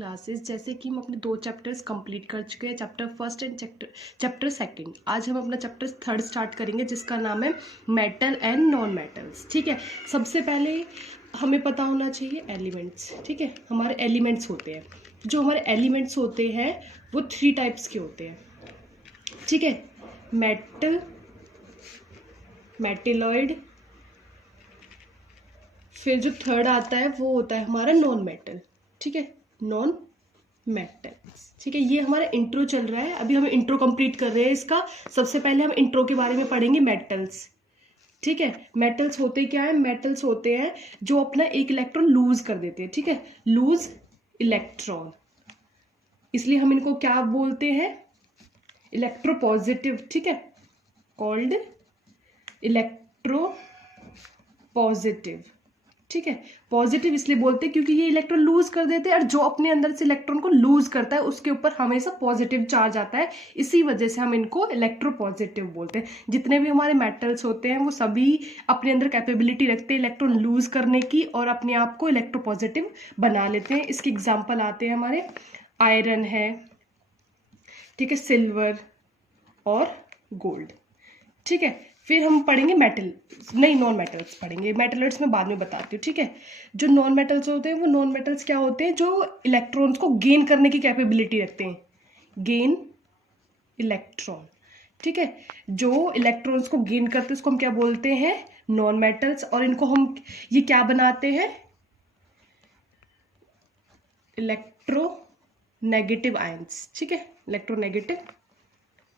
Classes. जैसे कि हम अपने 2 चैप्टर्स कंप्लीट कर चुके हैं, chapter first and chapter second. आज हम अपना चैप्टर थर्ड स्टार्ट करेंगे जिसका नाम है मेटल एंड नॉन मेटल्स। ठीक है, सबसे पहले हमें पता होना चाहिए एलिमेंट्स। ठीक है, हमारे एलिमेंट्स होते हैं, जो हमारे एलिमेंट्स होते हैं वो 3 टाइप्स के होते हैं। ठीक है, मेटल, मेटेलॉइड, फिर जो थर्ड आता है वो होता है हमारा नॉन मेटल। ठीक है, नॉन मेटल्स। ठीक है, ये हमारा इंट्रो चल रहा है, अभी हम इंट्रो कंप्लीट कर रहे हैं इसका। सबसे पहले हम इंट्रो के बारे में पढ़ेंगे मेटल्स। ठीक है, मेटल्स होते क्या है? मेटल्स होते हैं जो अपना एक इलेक्ट्रॉन लूज कर देते हैं। ठीक है, लूज इलेक्ट्रॉन, इसलिए हम इनको क्या बोलते हैं? इलेक्ट्रोपॉजिटिव। ठीक है, कॉल्ड इलेक्ट्रोपॉजिटिव। ठीक है, पॉजिटिव इसलिए बोलते हैं क्योंकि ये इलेक्ट्रॉन लूज कर देते हैं, और जो अपने अंदर से इलेक्ट्रॉन को लूज करता है उसके ऊपर हमेशा पॉजिटिव चार्ज आता है, इसी वजह से हम इनको इलेक्ट्रोपॉजिटिव बोलते हैं। जितने भी हमारे मेटल्स होते हैं वो सभी अपने अंदर कैपेबिलिटी रखते हैं इलेक्ट्रॉन लूज करने की, और अपने आप को इलेक्ट्रोपॉजिटिव बना लेते हैं। इसके एग्जाम्पल आते हैं हमारे आयरन है, ठीक है, सिल्वर और गोल्ड। ठीक है, फिर हम पढ़ेंगे नॉन मेटल्स पढ़ेंगे। मेटल्स में बाद में बताती हूँ। ठीक है, जो नॉन मेटल्स होते हैं वो नॉन मेटल्स क्या होते हैं? जो इलेक्ट्रॉन्स को गेन करने की कैपेबिलिटी रखते हैं, गेन इलेक्ट्रॉन। ठीक है, जो इलेक्ट्रॉन्स को गेन करते हैं उसको हम क्या बोलते हैं? Non metals. और इनको हम ये क्या बनाते हैं? Electronegative ions. ठीक है, इलेक्ट्रोनेगेटिव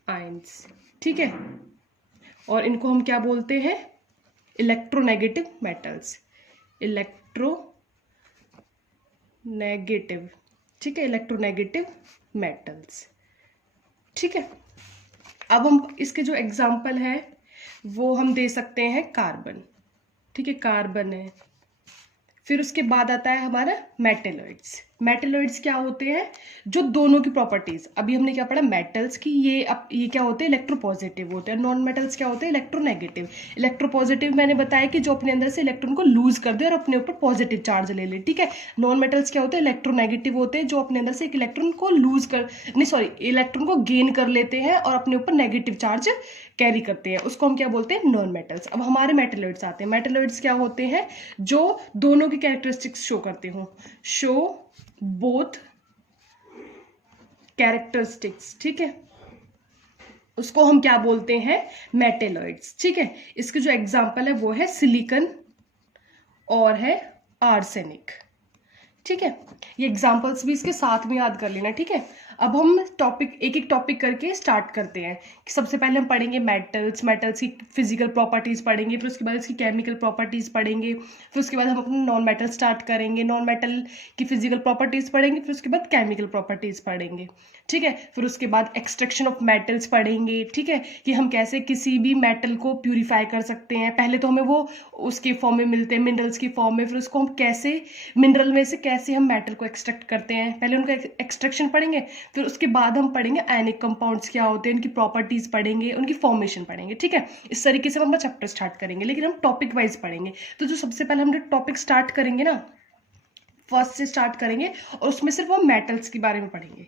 आयंस। ठीक है, और इनको हम क्या बोलते हैं? Electronegative metals, electronegative. ठीक है, इलेक्ट्रोनेगेटिव मेटल्स। ठीक है, अब हम इसके जो एग्जाम्पल है वो हम दे सकते हैं कार्बन। ठीक है, कार्बन है। फिर उसके बाद आता है हमारा मेटेलॉइड्स। मेटेलॉइड्स क्या होते हैं? जो दोनों की प्रॉपर्टीज, अभी हमने क्या पढ़ा मेटल्स की, ये क्या होते हैं? इलेक्ट्रोपॉजिटिव होते हैं। नॉन मेटल्स क्या होते हैं? इलेक्ट्रोनेगेटिव। इलेक्ट्रोपॉजिटिव मैंने बताया कि जो अपने अंदर से इलेक्ट्रॉन को लूज कर दे और अपने ऊपर पॉजिटिव चार्ज ले ले। ठीक है, नॉन मेटल्स क्या होते हैं? इलेक्ट्रोनेगेटिव होते हैं, जो अपने अंदर से एक इलेक्ट्रॉन को इलेक्ट्रॉन को गेन कर लेते हैं और अपने ऊपर नेगेटिव चार्ज कैरी करते हैं, उसको हम क्या बोलते हैं? Non metals. अब हमारे मेटेलॉइड्स आते हैं। मेटेलॉइड्स क्या होते हैं? जो दोनों की कैरेक्टरिस्टिक्स शो करते हो, शो बोथ कैरेक्टरिस्टिक्स। ठीक है, उसको हम क्या बोलते हैं? मेटेलॉइड्स। ठीक है, इसके जो एग्जांपल है वो है सिलिकॉन और है आर्सेनिक। ठीक है, ये एग्जांपल्स भी इसके साथ में याद कर लेना। ठीक है, अब हम एक एक टॉपिक करके स्टार्ट करते हैं। सबसे पहले हम पढ़ेंगे मेटल्स की फिजिकल प्रॉपर्टीज पढ़ेंगे, फिर उसके बाद इसकी केमिकल प्रॉपर्टीज पढ़ेंगे, फिर उसके बाद हम अपना नॉन मेटल स्टार्ट करेंगे, नॉन मेटल की फिजिकल प्रॉपर्टीज पढ़ेंगे, फिर उसके बाद केमिकल प्रॉपर्टीज पढ़ेंगे। ठीक है, फिर उसके बाद एक्सट्रैक्शन ऑफ मेटल्स पढ़ेंगे। ठीक है, कि हम कैसे किसी भी मेटल को प्यूरिफाई कर सकते हैं। पहले तो हमें वो उसके फॉर्म में मिलते हैं, मिनरल्स की फॉर्म में, फिर उसको हम कैसे मिनरल में से कैसे हम मेटल को एक्सट्रैक्ट करते हैं, पहले उनका एक्सट्रैक्शन पढ़ेंगे। फिर उसके बाद हम पढ़ेंगे आयनिक कंपाउंड्स क्या होते हैं, उनकी प्रॉपर्टीज पढ़ेंगे, उनकी फॉर्मेशन पढ़ेंगे। ठीक है, इस तरीके से हम अपना चैप्टर स्टार्ट करेंगे, लेकिन हम टॉपिक वाइज पढ़ेंगे। तो जो सबसे पहले हम टॉपिक स्टार्ट करेंगे ना, फर्स्ट से स्टार्ट करेंगे, और उसमें सिर्फ हम मेटल्स के बारे में पढ़ेंगे।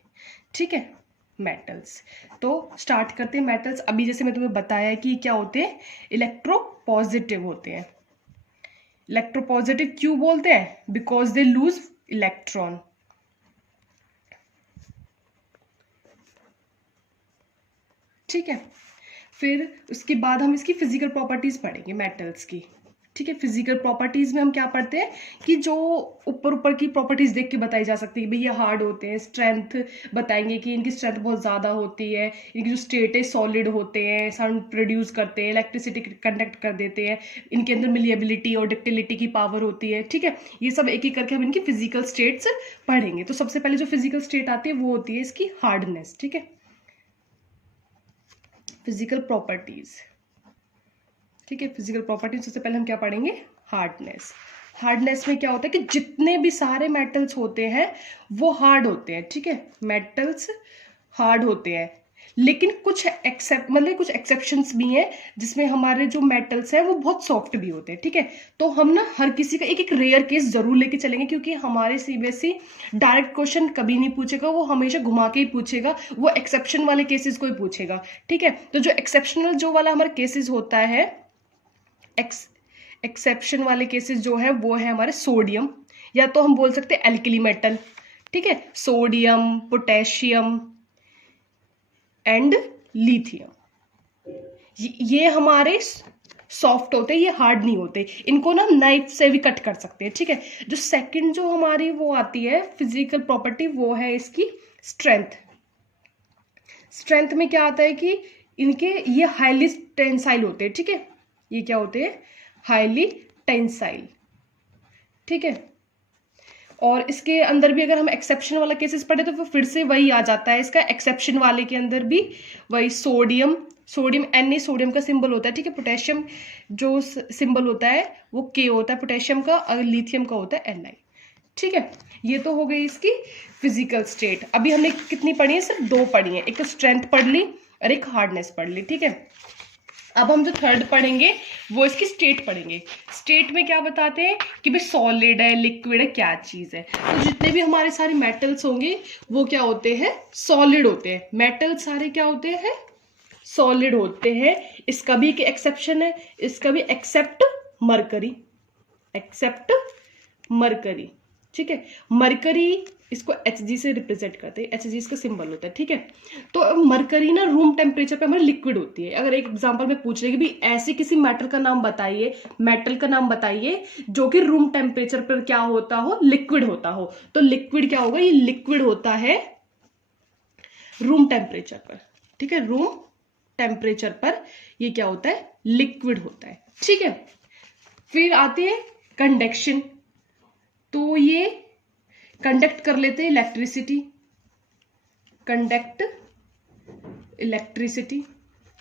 ठीक है, मेटल्स। तो स्टार्ट करते हैं मेटल्स। अभी जैसे मैं तुम्हें बताया कि क्या होते हैं? इलेक्ट्रोपॉजिटिव होते हैं। इलेक्ट्रोपॉजिटिव क्यों बोलते हैं? Because they lose electron. ठीक है, फिर उसके बाद हम इसकी फिजिकल प्रॉपर्टीज पढ़ेंगे मेटल्स की। ठीक है, फिजिकल प्रॉपर्टीज में हम क्या पढ़ते हैं कि जो ऊपर की प्रॉपर्टीज देख के बताई जा सकती है, भाई ये हार्ड होते हैं, स्ट्रेंथ बताएंगे कि इनकी स्ट्रेंथ बहुत ज़्यादा होती है, इनकी जो स्टेट है सॉलिड होते हैं, साउंड प्रोड्यूस करते हैं, इलेक्ट्रिसिटी कंडक्ट कर देते हैं, इनके अंदर मिलिएबिलिटी और डक्टिलिटी की पावर होती है। ठीक है, ये सब एक एक करके हम इनकी फिजिकल स्टेट्स पढ़ेंगे। तो सबसे पहले जो फिजिकल स्टेट आती है वो होती है इसकी हार्डनेस। ठीक है, फिजिकल प्रॉपर्टीज। ठीक है, फिजिकल प्रॉपर्टीज सबसे पहले हम क्या पढ़ेंगे? हार्डनेस। हार्डनेस में क्या होता है कि जितने भी सारे मेटल्स होते हैं वो हार्ड होते हैं। ठीक है, मेटल्स हार्ड होते हैं, लेकिन कुछ एक्सेप्शंस भी हैं जिसमें हमारे जो मेटल्स हैं वो बहुत सॉफ्ट भी होते हैं, ठीक है। तो हम ना हर किसी का एक एक रेयर केस जरूर लेके चलेंगे, क्योंकि हमारे सीबीएसई डायरेक्ट क्वेश्चन कभी नहीं पूछेगा, वो हमेशा घुमा के ही पूछेगा, वो एक्सेप्शन वाले केसेस को ही पूछेगा, ठीक है। तो जो एक्सेप्शनल जो वाला हमारा केसेस होता है, एक्सेप्शन वाले केसेस जो है वो है हमारे सोडियम, या तो हम बोल सकते हैं एल्कली मेटल, ठीक है, सोडियम, पोटेशियम एंड लिथियम। ये हमारे सॉफ्ट होते हैं, ये हार्ड नहीं होते, इनको ना हम नाइफ से भी कट कर सकते हैं, ठीक है। जो सेकंड जो हमारी वो आती है फिजिकल प्रॉपर्टी, वो है इसकी स्ट्रेंथ। स्ट्रेंथ में क्या आता है कि इनके ये हाईली टेंसाइल होते हैं, ठीक है, ये क्या होते हैं, हाईली टेंसाइल, ठीक है। और इसके अंदर भी अगर हम एक्सेप्शन वाला केसेस पढ़े तो फिर से वही आ जाता है, इसका एक्सेप्शन वाले के अंदर भी वही सोडियम Na सोडियम का सिंबल होता है, ठीक है। पोटेशियम जो सिंबल होता है वो K होता है पोटेशियम का, और लिथियम का होता है Ni, ठीक है। ये तो हो गई इसकी फिजिकल स्टेट। अभी हमने कितनी पढ़ी है, सिर्फ 2 पढ़ी है, एक स्ट्रेंथ पढ़ ली और एक हार्डनेस पढ़ ली, ठीक है। अब हम जो थर्ड पढ़ेंगे वो इसकी स्टेट पढ़ेंगे। स्टेट में क्या बताते हैं कि भाई सॉलिड है, लिक्विड है, क्या चीज है। तो जितने भी हमारे सारे मेटल्स होंगे वो क्या होते हैं, सॉलिड होते हैं। मेटल सारे क्या होते हैं, सॉलिड होते हैं। इसका भी एक एक्सेप्शन है, इसका भी, एक्सेप्ट मरकरी, एक्सेप्ट मरकरी, ठीक है। मरकरी इसको Hg से रिप्रेजेंट करते हैं, Hg इसका सिंबल होता है, ठीक है। तो मरकरी ना रूम टेम्परेचर पे हमारी लिक्विड होती है। अगर एक एग्जांपल में पूछ रहे कि भाई ऐसे किसी मेटल का नाम बताइए, मेटल का नाम बताइए जो कि रूम टेम्परेचर पर क्या होता हो, लिक्विड होता हो, तो लिक्विड क्या होगा, ये लिक्विड होता है रूम टेम्परेचर पर, ठीक है। रूम टेम्परेचर पर ये क्या होता है, लिक्विड होता है, ठीक है। फिर आते हैं कंडक्शन। तो ये कंडक्ट कर लेते हैं इलेक्ट्रिसिटी, कंडक्ट इलेक्ट्रिसिटी,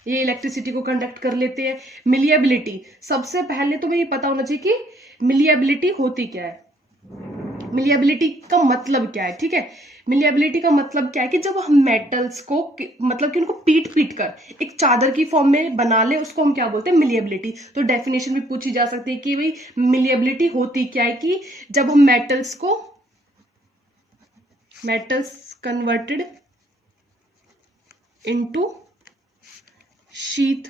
ये इलेक्ट्रिसिटी को कंडक्ट कर लेते हैं। मिलिएबिलिटी, सबसे पहले तुम्हें ये पता होना चाहिए कि मिलिएबिलिटी होती क्या है, मिलिएबिलिटी का मतलब क्या है, ठीक है। मिलिएबिलिटी का मतलब क्या है कि जब हम मेटल्स को मतलब कि उनको पीट पीट कर एक चादर की फॉर्म में बना ले, उसको हम क्या बोलते हैं, मिलिएबिलिटी। तो डेफिनेशन भी पूछी जा सकती है कि भाई मिलिएबिलिटी होती क्या है, कि जब हम metals converted into sheath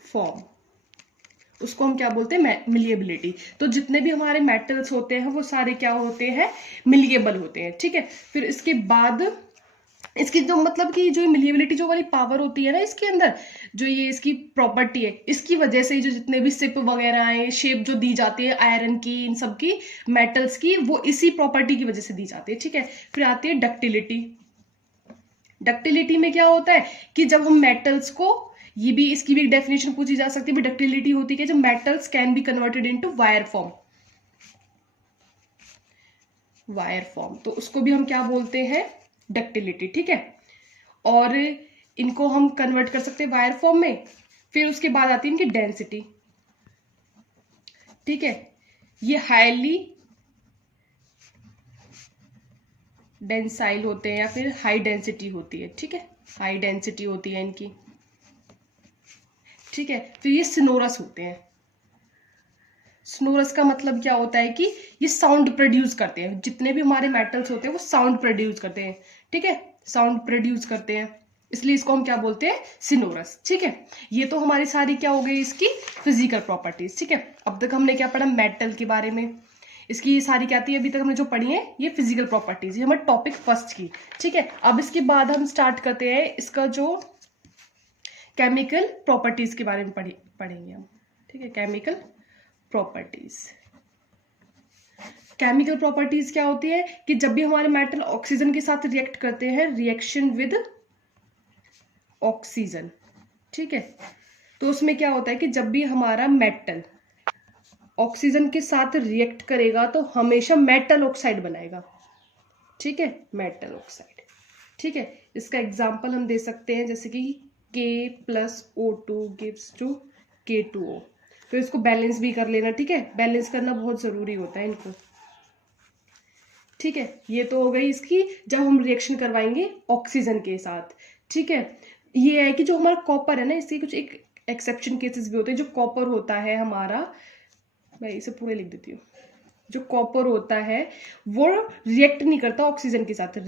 form, उसको हम क्या बोलते हैं, मिलिएबिलिटी। तो जितने भी हमारे मेटल्स होते हैं वो सारे क्या होते हैं, मिलिएबल होते हैं, ठीक है। फिर इसके बाद इसकी जो मतलब कि जो मिलिएबिलिटी जो वाली पावर होती है ना इसके अंदर, जो ये इसकी प्रॉपर्टी है, इसकी वजह से जो जितने भी सिप वगैरह है, शेप जो दी जाती है आयरन की, इन सब की, मेटल्स की, वो इसी प्रॉपर्टी की वजह से दी जाती है, ठीक है। फिर आती है डक्टिलिटी। डक्टिलिटी में क्या होता है कि जब हम मेटल्स को, ये भी इसकी भी डेफिनेशन पूछी जा सकती है, डक्टिलिटी होती है जब metals can be converted into wire form, wire form, तो उसको भी हम क्या बोलते हैं, डक्टिलिटी, ठीक है। और इनको हम कन्वर्ट कर सकते हैं वायर फॉर्म में। फिर उसके बाद आती है इनकी डेंसिटी, ठीक है। ये हाईली डेंसाइल होते हैं या फिर हाई डेंसिटी होती है, ठीक है, हाई डेंसिटी होती है इनकी, ठीक है। फिर ये सिनोरस होते हैं। स्नोरस का मतलब क्या होता है कि ये साउंड प्रोड्यूस करते हैं, जितने भी हमारे मेटल्स होते हैं वो साउंड प्रोड्यूस करते हैं, ठीक है, साउंड प्रोड्यूस करते हैं, इसलिए इसको हम क्या बोलते हैं, सिनोरस, ठीक है। ये तो हमारी सारी क्या हो गई इसकी फिजिकल प्रॉपर्टीज, ठीक है। अब तक हमने क्या पढ़ा, मेटल के बारे में, इसकी ये सारी क्या आती है, अभी तक हमने जो पढ़ी है ये फिजिकल प्रॉपर्टीज, ये हमारे टॉपिक फर्स्ट की, ठीक है। अब इसके बाद हम स्टार्ट करते हैं इसका जो केमिकल प्रॉपर्टीज के बारे में पढ़ेंगे हम, ठीक है। केमिकल प्रॉपर्टीज, केमिकल प्रॉपर्टीज क्या होती है कि जब भी हमारे मेटल ऑक्सीजन के साथ रिएक्ट करते हैं, रिएक्शन विद ऑक्सीजन, ठीक है, तो उसमें क्या होता है कि जब भी हमारा मेटल ऑक्सीजन के साथ रिएक्ट करेगा तो हमेशा मेटल ऑक्साइड बनाएगा, ठीक है, मेटल ऑक्साइड, ठीक है। इसका एग्जांपल हम दे सकते हैं जैसे कि K+O2 गिव्स टू K2O। तो इसको बैलेंस भी कर लेना, ठीक है, बैलेंस करना बहुत जरूरी होता है इनको। ठीक है, ये तो हो गई इसकी जब हम रिएक्शन करवाएंगे ऑक्सीजन के साथ। ठीक है, ये है कि जो हमारा कॉपर है ना, इसके कुछ एक एक्सेप्शन केसेस भी होते हैं। जो कॉपर होता है हमारा, मैं इसे पूरे लिख देती हूँ, जो कॉपर होता है वो रिएक्ट नहीं करता ऑक्सीजन के साथ।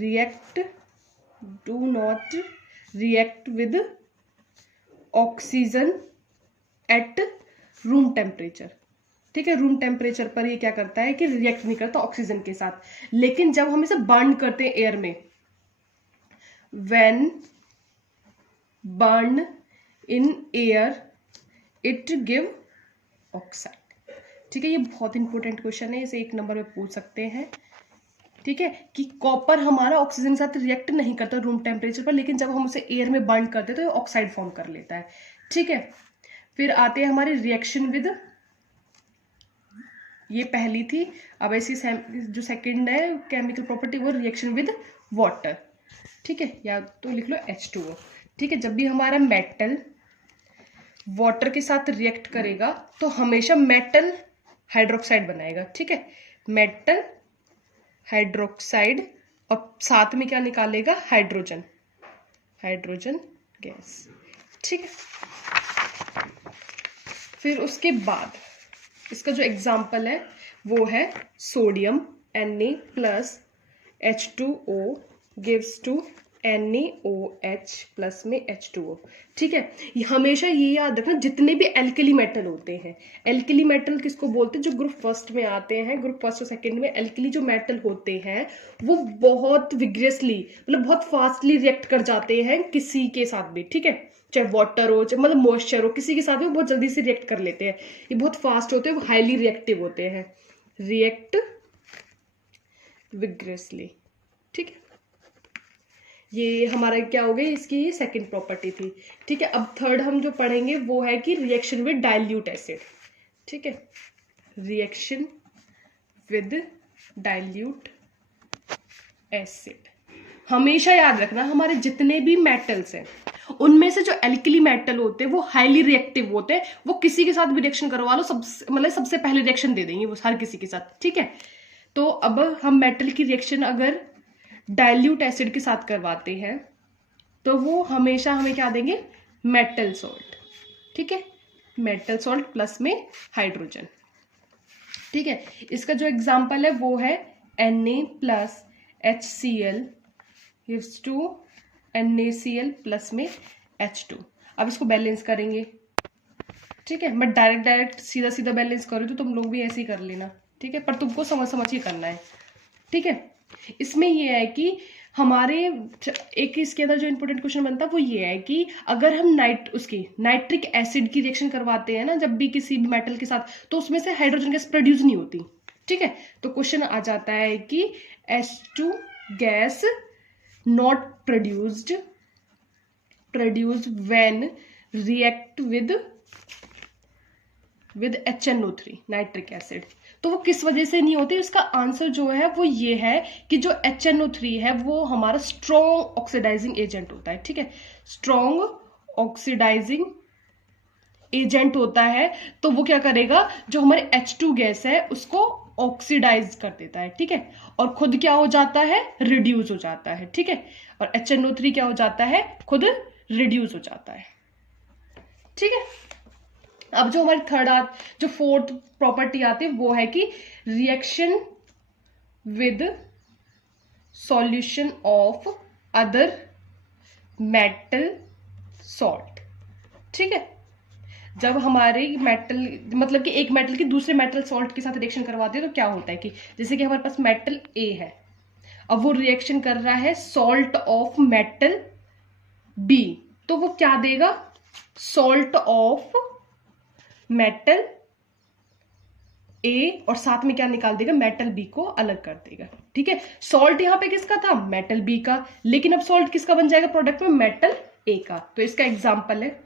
Do not react with oxygen at room temperature. ठीक है, रूम टेम्परेचर पर ये क्या करता है कि रिएक्ट नहीं करता ऑक्सीजन के साथ। लेकिन जब हम इसे बर्न करते हैं एयर में, when burn in air it give oxide. ठीक है, ये बहुत इंपॉर्टेंट क्वेश्चन है, इसे 1 नंबर में पूछ सकते हैं। ठीक है, कि कॉपर हमारा ऑक्सीजन के साथ रिएक्ट नहीं करता रूम टेम्परेचर पर, लेकिन जब हम उसे एयर में बर्न करते हैं तो ये ऑक्साइड फॉर्म कर लेता है। ठीक है, फिर आते हैं हमारे रिएक्शन विद, ये पहली थी। अब ऐसी जो सेकंड है केमिकल प्रॉपर्टी, वो रिएक्शन विद वाटर। ठीक है, या तो लिख लो H2O। ठीक है, जब भी हमारा मेटल वाटर के साथ रिएक्ट करेगा तो हमेशा मेटल हाइड्रोक्साइड बनाएगा। ठीक है, मेटल हाइड्रोक्साइड, और साथ में क्या निकालेगा, हाइड्रोजन, हाइड्रोजन गैस। ठीक है, फिर उसके बाद इसका जो एग्जाम्पल है वो है sodium Na plus H2O gives to NaOH plus में H2O। ठीक है, हमेशा ये याद रखना, जितने भी एल्कली मेटल होते हैं, एल्कली मेटल किसको बोलते हैं, जो ग्रुप फर्स्ट में आते हैं, ग्रुप फर्स्ट और सेकंड में एल्कली जो मेटल होते हैं वो बहुत विग्रियसली, मतलब बहुत फास्टली रिएक्ट कर जाते हैं किसी के साथ भी। ठीक है, चाहे वाटर हो, चाहे मतलब मॉइस्चर हो, किसी के साथ भी बहुत जल्दी से रिएक्ट कर लेते हैं। ये बहुत फास्ट होते हैं, वो हाईली रिएक्टिव होते हैं, रिएक्ट विग्रियसली। ठीक है, ये हमारा क्या हो गई, इसकी ये सेकंड प्रॉपर्टी थी। ठीक है, अब थर्ड हम जो पढ़ेंगे वो है कि रिएक्शन विद डाइल्यूट एसिड। ठीक है, रिएक्शन विद डाइल्यूट एसिड। हमेशा याद रखना, हमारे जितने भी मेटल्स हैं उनमें से जो एल्कली मेटल होते हैं वो हाईली रिएक्टिव होते हैं, वो किसी के साथ भी रिएक्शन करवा लो, सबसे पहले रिएक्शन दे देंगे वो हर किसी के साथ। ठीक है, तो अब हम मेटल की रिएक्शन अगर डाइल्यूट एसिड के साथ करवाते हैं तो वो हमेशा हमें क्या देंगे, मेटल सॉल्ट। ठीक है, मेटल सॉल्ट प्लस में हाइड्रोजन। ठीक है, इसका जो एग्जांपल है वो है Na plus HCl gives to NaCl plus में H2। अब इसको बैलेंस करेंगे। ठीक है, मैं डायरेक्ट सीधा सीधा बैलेंस करूँ तो तुम लोग भी ऐसे ही कर लेना। ठीक है, पर तुमको समझ ही करना है। ठीक है, इसमें ये है कि हमारे एक इसके अंदर जो इंपॉर्टेंट क्वेश्चन बनता है वो ये है कि अगर हम नाइट्रिक एसिड की रिएक्शन करवाते हैं ना, जब भी किसी भी मेटल के साथ, तो उसमें से हाइड्रोजन गैस प्रोड्यूस नहीं होती। ठीक है, तो क्वेश्चन आ जाता है कि H2 gas not produced when react with HNO3 nitric acid. तो वो किस वजह से नहीं होती, उसका आंसर जो है वो ये है कि जो HNO3 है वो हमारा स्ट्रॉन्ग ऑक्सीडाइजिंग एजेंट होता है। ठीक है, स्ट्रॉन्ग ऑक्सीडाइजिंग एजेंट होता है, तो वो क्या करेगा, जो हमारे H2 गैस है उसको ऑक्सीडाइज कर देता है। ठीक है, और खुद क्या हो जाता है, रिड्यूस हो जाता है। ठीक है, और HNO3 क्या हो जाता है, खुद रिड्यूस हो जाता है। ठीक है, अब जो हमारी जो फोर्थ प्रॉपर्टी आती है वो है कि reaction with solution of other metal salt. ठीक है, जब हमारे मेटल, मतलब कि एक मेटल की दूसरे मेटल सॉल्ट के साथ रिएक्शन करवाते हैं तो क्या होता है कि जैसे कि हमारे पास मेटल A है, अब वो रिएक्शन कर रहा है सॉल्ट ऑफ मेटल B, तो वो क्या देगा, सॉल्ट ऑफ मेटल A और साथ में क्या निकाल देगा, मेटल B को अलग कर देगा। ठीक है, सॉल्ट यहां पे किसका था, मेटल B का, लेकिन अब सॉल्ट किसका बन जाएगा प्रोडक्ट में, मेटल A का। तो इसका एग्जांपल है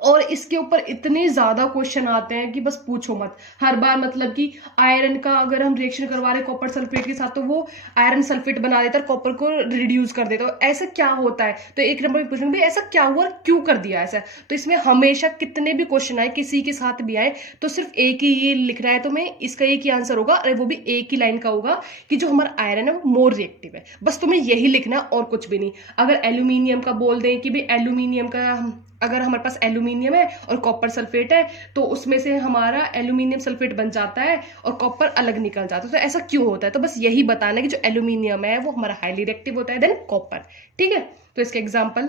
और इसके ऊपर इतने ज्यादा क्वेश्चन आते हैं कि बस पूछो मत। हर बार मतलब कि आयरन का अगर हम रिएक्शन करवा रहे हैं कॉपर सल्फेट के साथ, तो वो आयरन सल्फेट बना देता है, कॉपर को रिड्यूस कर देता है। ऐसा क्या होता है? तो एक नंबर में पूछेंगे ऐसा क्या हुआ, क्यों कर दिया ऐसा। तो इसमें हमेशा कितने भी क्वेश्चन आए, किसी के साथ भी आए, तो सिर्फ एक ही ये लिखना है, तो मैं इसका एक ही आंसर होगा, और वो भी एक ही लाइन का होगा कि जो हमारा आयरन है वो मोर रिएक्टिव है। बस तुम्हें यही लिखना है और कुछ भी नहीं। अगर एल्यूमिनियम का बोल दें कि भाई एल्यूमिनियम का, अगर हमारे पास एल्यूमिनियम है और कॉपर सल्फेट है, तो उसमें से हमारा एल्यूमिनियम सल्फेट बन जाता है और कॉपर अलग निकल जाता है। तो ऐसा क्यों होता है? तो बस यही बताना है कि जो एल्यूमिनियम है वो हमारा हाईली रिएक्टिव होता है देन कॉपर। ठीक है, तो इसके एग्जांपल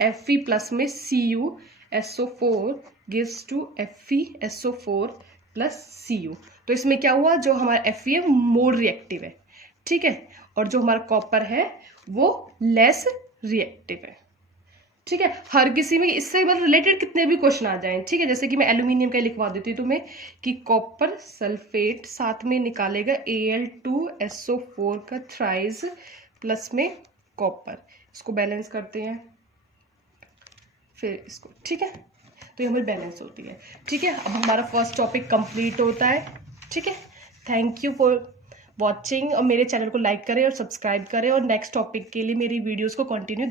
Fe प्लस में CuSO4 gives to FeSO4 plus Cu। तो इसमें क्या हुआ, जो हमारा Fe है वो मोर रिएक्टिव है। ठीक है, और जो हमारा कॉपर है वो लेस रिएक्टिव है। ठीक है, हर किसी में इससे रिलेटेड कितने भी क्वेश्चन आ जाएं। ठीक है, जैसे कि मैं एल्यूमिनियम का लिखवा देती हूँ तुम्हें कि कॉपर सल्फेट साथ में निकालेगा Al2SO4 का थ्राइस प्लस में कॉपर, इसको बैलेंस करते हैं फिर इसको। ठीक है, तो ये हमारी बैलेंस होती है। ठीक है, अब हमारा फर्स्ट टॉपिक कंप्लीट होता है। ठीक है, थैंक यू फॉर वॉचिंग, और मेरे चैनल को लाइक करें और सब्सक्राइब करें, और नेक्स्ट टॉपिक के लिए मेरी वीडियोस को कंटिन्यू